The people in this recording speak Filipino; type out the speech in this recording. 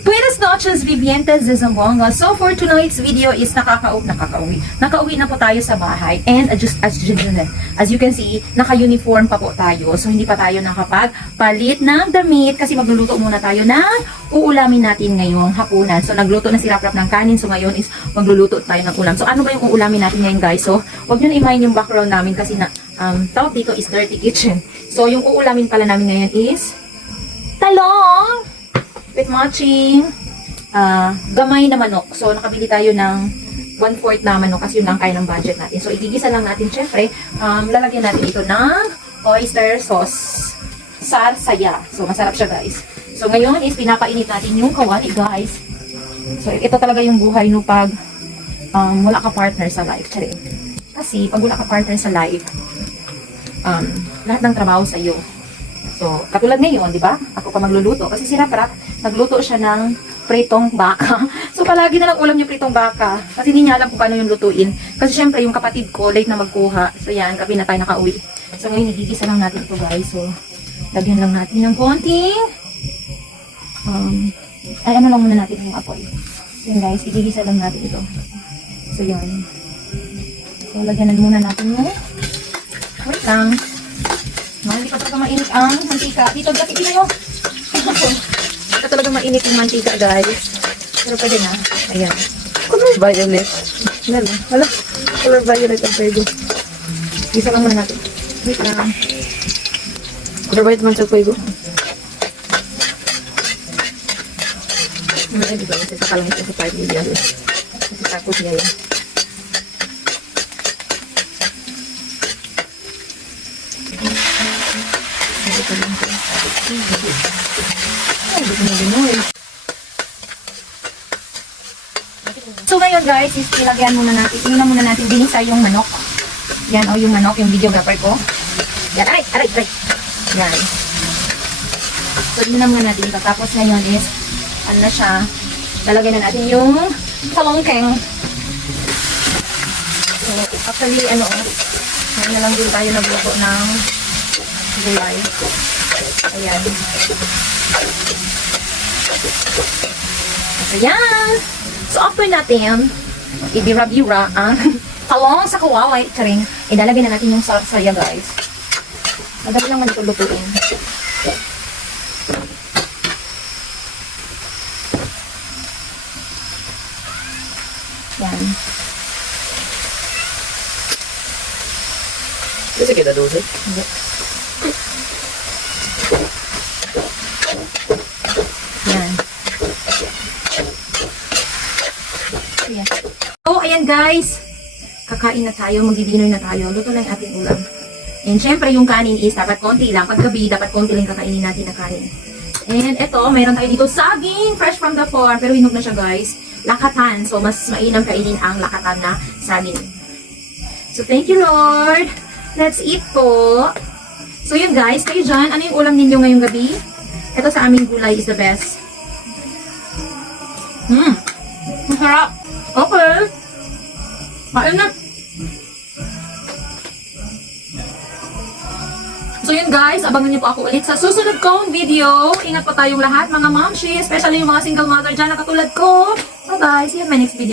Buenas noches, Vivientes de Zamboanga. So for tonight's video is nakauwi na po tayo sa bahay. And as you can see, naka-uniform pa po tayo. So hindi pa tayo nakapagpalit ng damit kasi magluluto muna tayo ng uulamin natin ngayong hapunan. So nagluto na si Raprap ng kanin. So ngayon is magluluto tayo ng ulam. So ano ba yung uulamin natin ngayon, guys? So wag nyo na imayin yung background namin kasi tawag dito is dirty kitchen. So yung uulamin pala namin ngayon is talong with matching gamay na manok. So, nakabili tayo ng 1/4 na manok kasi yun lang kaya ng budget natin. So, igigisa lang natin. Syempre, lalagyan natin ito ng oyster sauce. Sarsaya. So, masarap siya, guys. So, ngayon is pinapainit natin yung kawali, guys. So, ito talaga yung buhay no pag wala ka partner sa life. Charing. Kasi, pag wala ka partner sa life, lahat ng trabaho sa iyo. So, katulad ngayon, di ba? Ako pa magluluto. Kasi si Raprap, nagluto siya ng pritong baka. So, palagi na lang ulam yung pritong baka. Kasi hindi niya alam kung paano yung lutuin. Kasi syempre, yung kapatid ko, late na magkuha. So, yan, gabi na tayo nakauwi. So, ngayon, igigisa lang natin ito, guys. So, lagyan lang natin ng konting ano lang muna natin yung apoy. So, yun, guys, igigisa lang natin ito. So, yun. So, lagyan na muna natin yung wait lang. Hindi pa talaga mainit ang mantika. Dito, dati kayo. Hindi pa talaga mainit yung mantika, guys. Pero pwede na. Ayan. Color violet. Wala. Color violet ang pwede. Gisa lang muna natin. Wait lang. Color violet man sa pwede. Hindi ba? Kasi saka lang ito sa 5 million. Kasi tapos niya yun. So ngayon, guys, is ilagyan muna natin, muna natin dinisa yung manok. Yan, o yung manok, yung videographer ko. Yan, aray. Yan. So yun na muna natin ito. Tapos ngayon is, ano na siya, lalagyan na natin yung talongkeng. So actually, ngayon na lang din tayo nagluto ng gulay. Ayan. Ayan. So, after natin, ibira-bira ang talong sa kawaway, charing, idalagay na natin yung sarsaya, guys. Madali lang man ito lutuin. Yan. Kasi kita 12. Hindi. Yan. Ayan. So, ayan guys. Kakain na tayo. Mag-dinner na tayo. Luto na yung ating ulam. And syempre, yung kanin is dapat konti lang. Paggabi, dapat konti lang kakainin natin na kanin. And eto, mayroon tayo dito saging. Fresh from the farm. Pero hinog na siya, guys. Lakatan. So, mas mainam kainin ang lakatan na saging. So, thank you, Lord. Let's eat po. So, yun guys. Kayo dyan, ano yung ulam ninyo ngayong gabi? Ito sa aming gulay is the best. Masarap. Okay. Kain na. So yun guys, abangan niyo po ako ulit sa susunod kong video. Ingat po tayong lahat mga momshi, especially yung mga single mother dyan na katulad ko. Bye bye. See you in my next video.